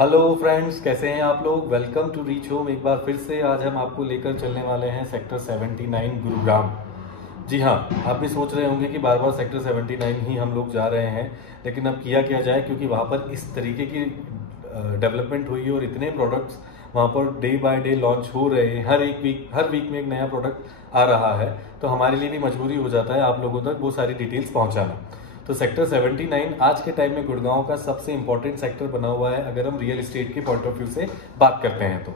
Hello friends, कैसे हैं आप लोग। Welcome to reach home. एक बार फिर से आज हम आपको लेकर चलने वाले हैं सेक्टर 79 गुरुग्राम। जी हाँ, आप भी सोच रहे होंगे कि बार बार सेक्टर 79 ही हम लोग जा रहे हैं, लेकिन अब किया क्या जाए, क्योंकि वहाँ पर इस तरीके की डेवलपमेंट हुई है और इतने प्रोडक्ट्स वहाँ per day by day launch हो रहे हैं। हर वीक में एक नया प्रोडक्ट आ रहा है, तो हमारे लिए भी मजबूरी हो जाता है आप लोगों तक वो सारी डिटेल्स पहुँचाना। तो सेक्टर 79 आज के टाइम में गुड़गांव का सबसे इंपॉर्टेंट सेक्टर बना हुआ है, अगर हम रियल एस्टेट के पॉइंट ऑफ व्यू से बात करते हैं। तो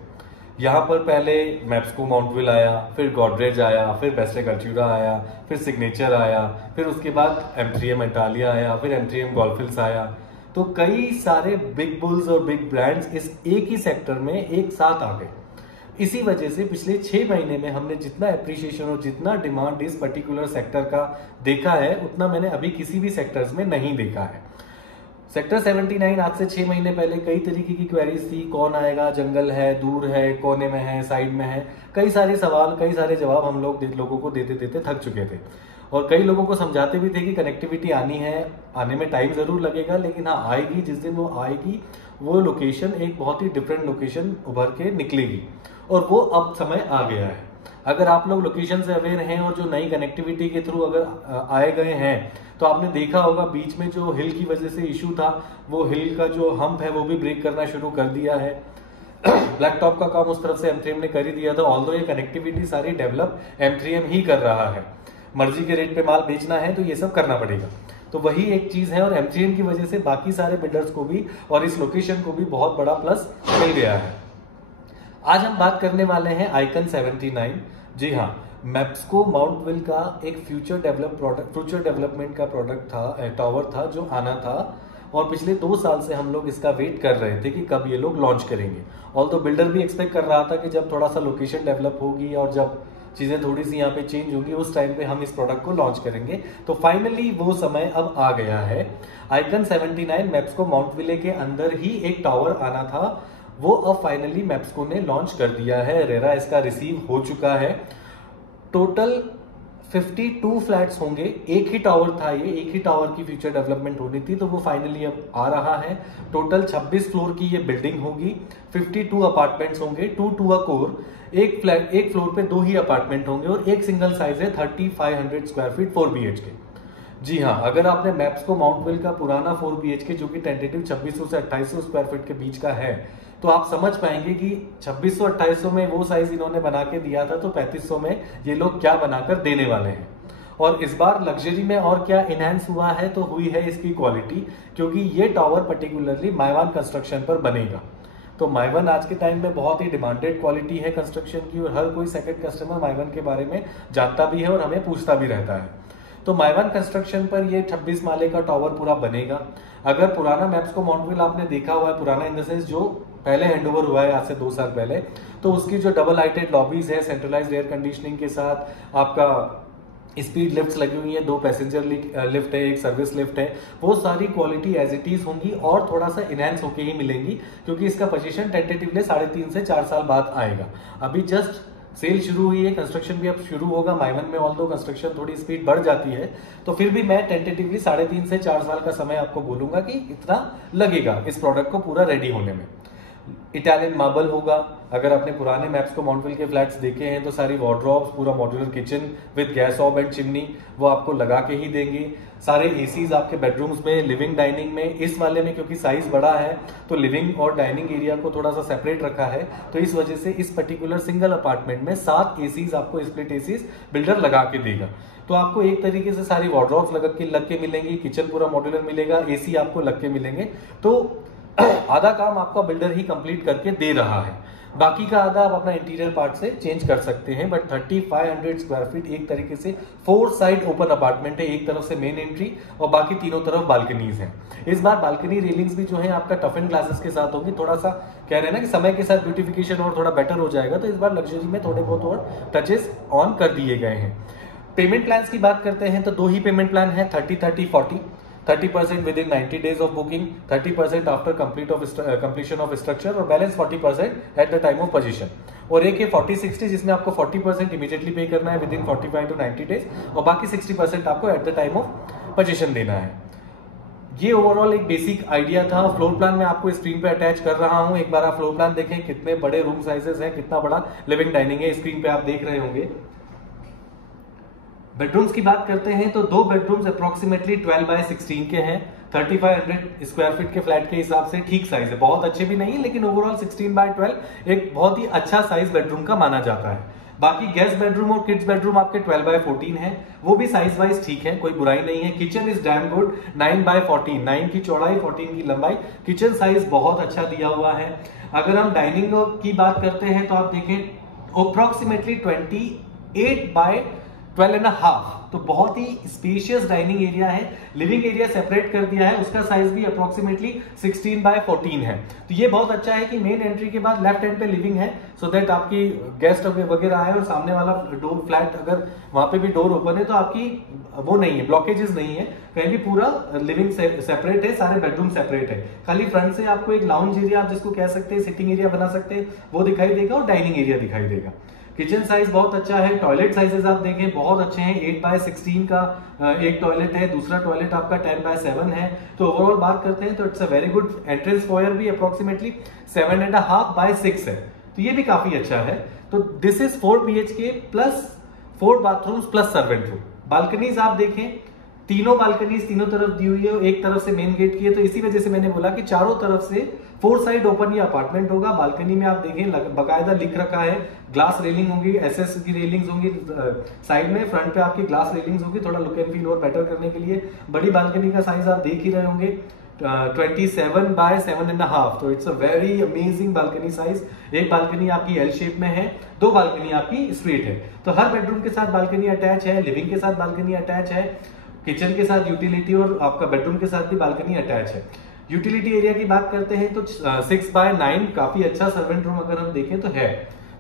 यहाँ पर पहले मैप्सको माउंटविल आया, फिर गॉडरेज आया, फिर बेस्टेक अल्ट्यूरा आया, फिर सिग्नेचर आया, फिर उसके बाद M3M एंटालिया आया, फिर M3M गोल्फिल्स आया। तो कई सारे बिग बुल्स और बिग ब्रांड्स इस एक ही सेक्टर में एक साथ आ गए। इसी वजह से पिछले 6 महीने में हमने जितना एप्रिसिएशन और जितना डिमांड इस पर्टिकुलर सेक्टर का देखा है, उतना मैंने अभी किसी भी सेक्टर्स में नहीं देखा है। सेक्टर 79 आज से 6 महीने पहले कई तरीके की क्वेरीज थी, कौन आएगा, जंगल है, दूर है, कोने में है, साइड में है। कई सारे सवाल, कई सारे जवाब हम लोगों को देते देते थक चुके थे, और कई लोगों को समझाते भी थे कि कनेक्टिविटी आनी है, आने में टाइम जरूर लगेगा, लेकिन हाँ आएगी। जिस दिन वो आएगी वो लोकेशन एक बहुत ही डिफरेंट लोकेशन उभर के निकलेगी, और वो अब समय आ गया है। अगर आप लोग लोकेशन से अवेयर हैं और जो नई कनेक्टिविटी के थ्रू अगर आए गए हैं, तो आपने देखा होगा बीच में जो हिल की वजह से इशू था, वो हिल का जो हम्प है वो भी ब्रेक करना शुरू कर दिया है। ब्लैक टॉप का काम उस तरफ से M3M ने कर ही दिया था। ऑल्दो ये कनेक्टिविटी सारी डेवलप M3M ही कर रहा है। मर्जी के रेट पे माल बेचना है तो ये सब करना पड़ेगा। तो वही एक चीज है, और M3M की वजह से बाकी सारे बिल्डर्स को भी और इस लोकेशन को भी बहुत बड़ा प्लस मिल गया है। आज हम बात करने वाले हैं आइकन 79। जी हाँ, मैप्सको माउंटविल का एक फ्यूचर डेवलपमेंट का प्रोडक्ट था, टावर था जो आना था, और पिछले 2 साल से हम लोग इसका वेट कर रहे थे कि कब ये लोग लॉन्च करेंगे। ऑल्दो बिल्डर भी एक्सपेक्ट कर रहा था कि जब थोड़ा सा लोकेशन डेवलप होगी और जब चीजें थोड़ी सी यहाँ पे चेंज होंगी, उस टाइम पे हम इस प्रोडक्ट को लॉन्च करेंगे। तो फाइनली वो समय अब आ गया है। आइकन 79 मैप्सको माउंटविले के अंदर ही एक टावर आना था, वो अब फाइनली मैप्सको ने लॉन्च कर दिया है। रेरा इसका रिसीव हो चुका है। टोटल 52 फ्लैट्स होंगे। एक ही टावर था, ये एक ही टावर की फ्यूचर डेवलपमेंट होनी थी, तो वो फाइनली अब आ रहा है। टोटल 26 फ्लोर की ये बिल्डिंग होगी। 52 अपार्टमेंट्स होंगे, 2 टू अ कोर। एक फ्लोर पे 2 ही अपार्टमेंट होंगे, और एक सिंगल साइज है 3500 स्क्वायर फीट 4 BHK। जी हाँ, अगर आपने मैप्सको माउंटविल का पुराना 4 BHK जो कि टेंटेटिव 2600 से 2800 स्क्वायर फीट के बीच का है, तो आप समझ पाएंगे कि 2600-2800 में वो साइज इन्होंने बना के दिया था, तो 3500 में ये लोग क्या बनाकर देने वाले हैं। और इस बार लग्जरी में और क्या इनहैंस हुआ है, तो हुई है इसकी क्वालिटी, क्योंकि ये टावर पर्टिकुलरली माइवान कंस्ट्रक्शन पर बनेगा। तो माइवान आज के टाइम में बहुत ही डिमांडेड क्वालिटी है कंस्ट्रक्शन की, और हर कोई सेकंड कस्टमर माइवान के बारे में जानता भी है और हमें पूछता भी रहता है। तो माइवान कंस्ट्रक्शन पर ये 26 माले का टावर पूरा बनेगा। अगर पुराना मैप्सको माउंटविल आपने देखा हुआ है, पुराना इन द सेंस जो पहले हैंडओवर हुआ है आज से 2 साल पहले, तो उसकी जो डबल लाइटेड लॉबीज है, सेंट्रलाइज्ड एयर कंडीशनिंग के साथ आपका स्पीड लिफ्ट्स लगी हुई है, 2 पैसेंजर लिफ्ट है, 1 सर्विस लिफ्ट है, वो सारी क्वालिटी एज इट इज होंगी और थोड़ा सा इनहैंस होके ही मिलेंगी, क्योंकि इसका पोजीशन टेंटेटिवली 3.5 से 4 साल बाद आएगा। अभी जस्ट सेल शुरू हुई है, कंस्ट्रक्शन भी अब शुरू होगा माइवन में। ऑल्दो कंस्ट्रक्शन थोड़ी स्पीड बढ़ जाती है, तो फिर भी मैं टेंटेटिवली 3.5 से 4 साल का समय आपको बोलूंगा कि इतना लगेगा इस प्रोडक्ट को पूरा रेडी होने में। इटालियन मार्बल होगा। अगर आपने पुराने मैप्सको माउंटविल के फ्लैट्स देखे हैं, तो सारी वार्डरोब्स, पूरा modular kitchen with gas hob and chimney वो आपको लगा के ही देंगे। सारे एसीज आपके बेडरूम्स में, लिविंग डाइनिंग में। इस वाले में क्योंकि साइज बड़ा है, तो लिविंग और डाइनिंग एरिया को थोड़ा सा सेपरेट रखा है, तो इस वजह से इस पर्टिकुलर सिंगल अपार्टमेंट में 7 एसीज आपको स्प्लिट एसीज बिल्डर लगा के देगा। तो आपको एक तरीके से सारी वार्डरोब्स लग के मिलेंगी, किचन पूरा मॉड्यूलर मिलेगा, एसी आपको लग के मिलेंगे। तो आधा काम आपका बिल्डर ही कंप्लीट करके दे रहा है, बाकी का आधा आप अपना इंटीरियर पार्ट से चेंज कर सकते हैं। बट 3500 स्क्वायर फीट एक तरीके से 4 साइड ओपन अपार्टमेंट है। एक तरफ से मेन एंट्री और बाकी तीनों तरफ बालकनीज हैं। इस बार बालकनी रेलिंग्स भी जो है आपका टफ एंड ग्लासेस के साथ होगी। थोड़ा सा कह रहे हैं ना कि समय के साथ ब्यूटिफिकेशन और थोड़ा बेटर हो जाएगा, तो इस बार लग्जरी में थोड़े बहुत और टचेस ऑन कर दिए गए हैं। पेमेंट प्लान की बात करते हैं तो 2 ही पेमेंट प्लान है, 30-30-40। 30% with in 90 days of booking, 30% after completion of structure, और balance 40% at the time of position. और एक है 40-60 जिसमें आपको 40% इमीडिएटली पे करना है विद इन 45 to 90 days, और बाकी 60% आपको at the time of position देना है। ये ओवरऑल एक बेसिक आइडिया था। फ्लोर प्लान मैं आपको स्क्रीन पे अटैच कर रहा हूं, एक बार आप फ्लोर प्लान देखें, कितने बड़े रूम साइजेस हैं, कितना बड़ा लिविंग डाइनिंग है, स्क्रीन पे आप देख रहे होंगे। बेडरूम्स की बात करते हैं तो दो बेडरूम्स अप्रोक्सीमेटली 12 बाय 16 के हैं। 3500 स्क्वायर फीट के फ्लैट के हिसाब से ठीक साइज है, बहुत अच्छे भी नहीं है, लेकिन ओवरऑल 16 बाय 12 एक बहुत ही अच्छा साइज बेडरूम का माना जाता है। बाकी गेस्ट बेडरूम और किड्स बेडरूम आपके 12 बाय 14 है, वो भी साइज वाइज ठीक है, कोई बुराई नहीं है। Kitchen is damn good, 9 by 14, 9 की चौड़ाई 14 की लंबाई, किचन साइज बहुत अच्छा दिया हुआ है। अगर हम डाइनिंग की बात करते हैं तो आप देखें अप्रोक्सीमेटली 28 बाय 12.5, तो बहुत ही स्पेशियस डाइनिंग एरिया है। लिविंग एरिया सेपरेट कर दिया है, उसका साइज भी अप्रोक्सीमेटली 16 बाय 14 है। तो ये बहुत अच्छा है कि मेन एंट्री के बाद लेफ्ट हैंड पे लिविंग है, सो दैट आपकी गेस्ट वगैरह आए और सामने वाला डोर फ्लैट अगर वहां पे भी डोर ओपन है तो आपकी वो नहीं है, ब्लॉकेजेस नहीं है कहीं भी, पूरा लिविंग सेपरेट है, सारे बेडरूम सेपरेट है। खाली फ्रंट से आपको एक लाउंज एरिया, आप जिसको कह सकते हैं सिटिंग एरिया बना सकते हैं, वो दिखाई देगा और डाइनिंग एरिया दिखाई देगा। किचन साइज बहुत अच्छा है। टॉयलेट साइजेस आप देखें बहुत अच्छे हैं, 8 बाय 16 का एक टॉयलेट है, दूसरा टॉयलेट आपका 10 बाय 7 है। तो ओवरऑल बात करते हैं तो it's a very good. Entrance foyer भी अप्रोक्सीमेटली 7.5 बाय 6 है, तो ये भी काफी अच्छा है। तो this is 4 BHK plus 4 bathrooms plus servant room. Balconies आप देखें, तीनों बालकनीज तीनों तरफ दी हुई है, एक तरफ से मेन गेट की है, तो इसी वजह से मैंने बोला कि चारों तरफ से 4 साइड ओपन ये अपार्टमेंट होगा। बालकनी में आप देखें बकायदा लिख रखा है, ग्लास रेलिंग होंगी, एसएस की रेलिंग्स होंगी साइड में, फ्रंट पे आपकी ग्लास रेलिंग्स होगी, थोड़ा लुक एंड फील और बेटर करने के लिए। बड़ी बालकनी का साइज आप देख ही रहे होंगे, 27 बाय 7.5, तो it's a very amazing balcony size. एक बालकनी आपकी एल शेप में है, 2 बालकनी आपकी स्ट्रेट है, तो हर बेडरूम के साथ बालकनी अटैच है, लिविंग के साथ बालकनी अटैच है, किचन के साथ यूटिलिटी और आपका बेडरूम के साथ भी बालकनी अटैच है। यूटिलिटी एरिया की बात करते हैं तो 6 बाय 9 काफी अच्छा सर्वेंट रूम अगर हम देखें तो है।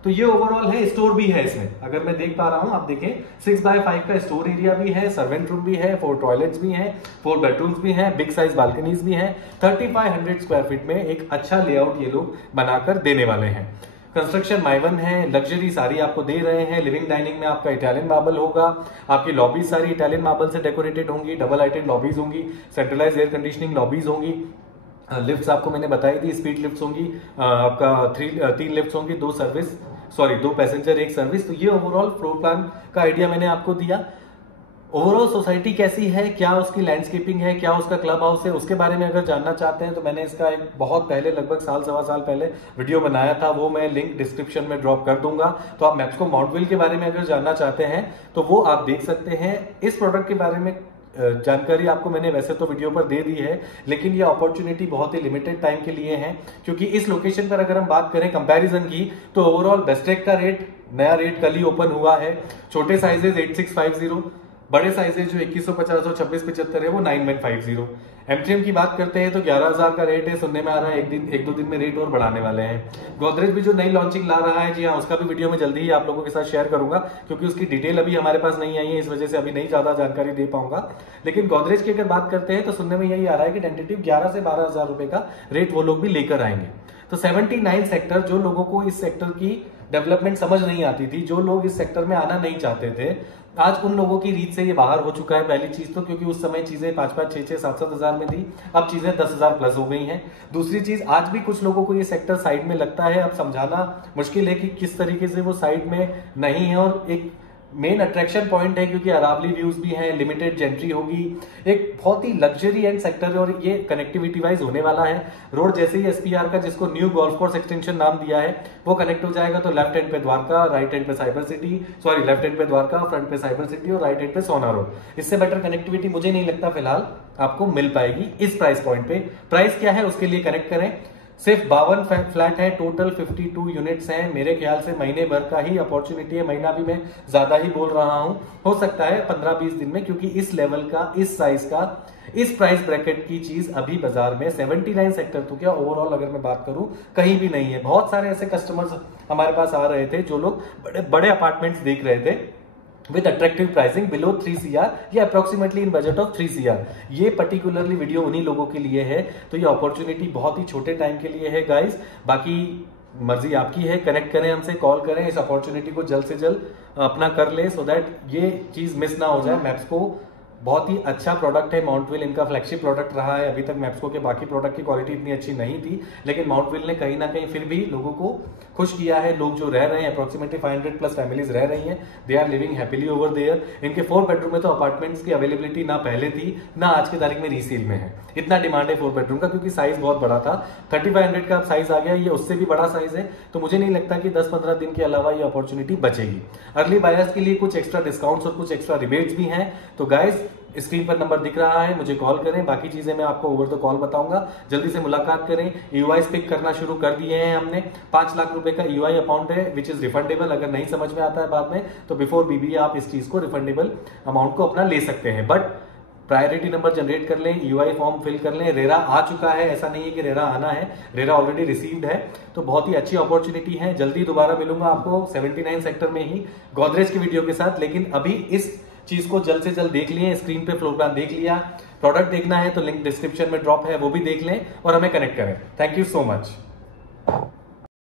तो ये ओवरऑल है, स्टोर भी है इसमें, अगर मैं देख पा रहा हूं, आप देखें 6 बाय 5 का स्टोर एरिया भी है, सर्वेंट रूम भी है, 4 टॉयलेट्स भी हैं, 4 बेडरूम्स भी हैं, बिग साइज बालकनीज भी हैं। 3500 स्क्वायर फीट में एक अच्छा लेआउट ये लोग बनाकर देने वाले हैं। कंस्ट्रक्शन माइवन है, लग्जरी सारी आपको दे रहे हैं। लिविंग डाइनिंग में आपका इटालियन मार्बल होगा, आपकी लॉबीज सारी इटालियन मार्बल से डेकोरेटेड होंगी, डबल लाइटेड लॉबीज होंगी, सेंट्रलाइज एयर कंडीशनिंग लॉबीज होंगी। लिफ्ट्स आपको मैंने बताई थी, स्पीड लिफ्ट्स होंगी, आपका 3 लिफ्ट्स होंगी, 2 पैसेंजर 1 सर्विस। तो ये ओवरऑल फ्लोर प्लान का आइडिया मैंने आपको दिया। ओवरऑल सोसाइटी कैसी है, क्या उसकी लैंडस्केपिंग है, क्या उसका क्लब हाउस है, उसके बारे में अगर जानना चाहते हैं तो मैंने इसका एक बहुत पहले, लगभग साल सवा साल पहले वीडियो बनाया था, वो मैं लिंक डिस्क्रिप्शन में ड्रॉप कर दूंगा। तो आप मैप्सको माउंटविल के बारे में अगर जानना चाहते हैं तो वो आप देख सकते हैं। इस प्रोडक्ट के बारे में जानकारी आपको मैंने वैसे तो वीडियो पर दे दी है, लेकिन ये अपॉर्चुनिटी बहुत ही लिमिटेड टाइम के लिए है, क्योंकि इस लोकेशन पर अगर हम बात करें कंपैरिजन की तो ओवरऑल बेस्टेक का रेट, नया रेट कल ही ओपन हुआ है। छोटे साइजेस 8650, बड़े साइजेस जो 2150 और 2675 है वो 9150। एमटीएम की बात करते हैं तो 11000 का रेट है, सुनने में आ रहा है एक दो दिन में रेट और बढ़ाने वाले हैं। गोदरेज भी जो नई लॉन्चिंग ला रहा है, जी हाँ, उसका भी वीडियो में जल्दी ही आप लोगों के साथ शेयर करूंगा, क्योंकि उसकी डिटेल अभी हमारे पास नहीं आई है, इस वजह से अभी नहीं ज्यादा जानकारी दे पाऊंगा। लेकिन गोदरेज की अगर बात करते हैं तो सुनने में यही आ रहा है कि टेंटेटिव 11 से 12,000 रुपए का रेट वो लोग भी लेकर आएंगे। तो 79 सेक्टर, जो लोगों को इस सेक्टर की डेवलपमेंट समझ नहीं आती थी, जो लोग इस सेक्टर में आना नहीं चाहते थे, आज उन लोगों की रीत से ये बाहर हो चुका है। पहली चीज तो क्योंकि उस समय चीजें 5-5, 6-6, 7-7 हजार में थी, अब चीजें 10,000 प्लस हो गई हैं। दूसरी चीज, आज भी कुछ लोगों को ये सेक्टर साइड में लगता है, अब समझाना मुश्किल है कि किस तरीके से वो साइड में नहीं है, और एक मेन अट्रैक्शन पॉइंट है क्योंकि अरावली व्यूज भी हैं, लिमिटेड जेंट्री होगी, एक बहुत ही लग्जरी एंड सेक्टर है, और ये कनेक्टिविटी वाइज होने वाला है। रोड जैसे ही एसपीआर का, जिसको न्यू गोल्फ कोर्स एक्सटेंशन नाम दिया है, वो कनेक्ट हो जाएगा तो लेफ्ट हैंड पे द्वारका, राइट हैंड पे cyber city, sorry left hand पे द्वारका, फ्रंट पे साइबर सिटी और राइट हैंड पे सोना रोड। इससे बेटर कनेक्टिविटी मुझे नहीं लगता फिलहाल आपको मिल पाएगी इस प्राइस पॉइंट पे। प्राइस क्या है उसके लिए कनेक्ट करें। सिर्फ 52 फ्लैट है, टोटल 52 यूनिट्स हैं। मेरे ख्याल से महीने भर का ही अपॉर्चुनिटी है, महीना भी मैं ज्यादा ही बोल रहा हूं, हो सकता है 15-20 दिन में, क्योंकि इस लेवल का, इस साइज का, इस प्राइस ब्रैकेट की चीज अभी बाजार में 79 सेक्टर तो क्या ओवरऑल अगर मैं बात करूं कहीं भी नहीं है। बहुत सारे ऐसे कस्टमर्स हमारे पास आ रहे थे जो लोग बड़े बड़े अपार्टमेंट्स देख रहे थे with attractive pricing below 3 CR या approximately in budget of 3 CR। ये पर्टिकुलरली वीडियो उन्हीं लोगों के लिए है, तो ये अपॉर्चुनिटी बहुत ही छोटे टाइम के लिए है गाइस। बाकी मर्जी आपकी है, कनेक्ट करें हमसे, कॉल करें, इस अपॉर्चुनिटी को जल्द से जल्द अपना कर ले, सो दैट ये चीज मिस ना हो जाए। मैप्स को बहुत ही अच्छा प्रोडक्ट है। माउंट व्हील इनका फ्लैगशिप प्रोडक्ट रहा है। अभी तक मैप्सको के बाकी प्रोडक्ट की क्वालिटी इतनी अच्छी नहीं थी, लेकिन माउंट व्हील ने कहीं ना कहीं फिर भी लोगों को खुश किया है। लोग जो रह रहे हैं, अप्रोक्सीमेटली 500 प्लस फैमिलीज रह रही हैं, they are living happily over there. इनके 4 बेडरूम में तो अपार्टमेंट्स की अवेलेबिलिटी ना पहले थी ना आज की तारीख में रीसेल में है। इतना डिमांड है 4 बेडरूम का, क्योंकि साइज बहुत बड़ा था। 3500 का साइज आ गया, ये उससे भी बड़ा साइज है। तो मुझे नहीं लगता कि 10-15 दिन के अलावा ये अपॉर्चुनिटी बचेगी। अर्ली बायर्स के लिए कुछ एक्स्ट्रा डिस्काउंट्स और कुछ एक्स्ट्रा रिबेट्स भी हैं। तो गाइस, स्क्रीन पर नंबर दिख रहा है, मुझे कॉल करें। बाकी चीजें मैं आपको ओवर द कॉल बताऊंगा। जल्दी से मुलाकात करें। ईयूआई पिक करना शुरू कर दिए हैं हमने। 5 लाख रुपए का ईयूआई अमाउंट है, विच इज रिफंडेबल। अगर नहीं समझ में आता है बाद में, तो बिफोर बीबी आप इस चीज को रिफंडेबल अमाउंट को अपना ले सकते हैं। बट प्रायोरिटी नंबर जनरेट कर लें, यूआई फॉर्म फिल कर लें। रेरा आ चुका है, ऐसा नहीं है कि रेरा आना है, रेरा ऑलरेडी रिसीव्ड है। तो बहुत ही अच्छी अपॉर्चुनिटी है। जल्दी दोबारा मिलूंगा आपको 79 सेक्टर में ही गोदरेज की वीडियो के साथ। लेकिन अभी इस चीज को जल्द से जल्द देख लिए। स्क्रीन पे फ्लोर प्लान देख लिया, प्रोडक्ट देखना है तो लिंक डिस्क्रिप्शन में ड्रॉप है, वो भी देख लें और हमें कनेक्ट करें। Thank you so much.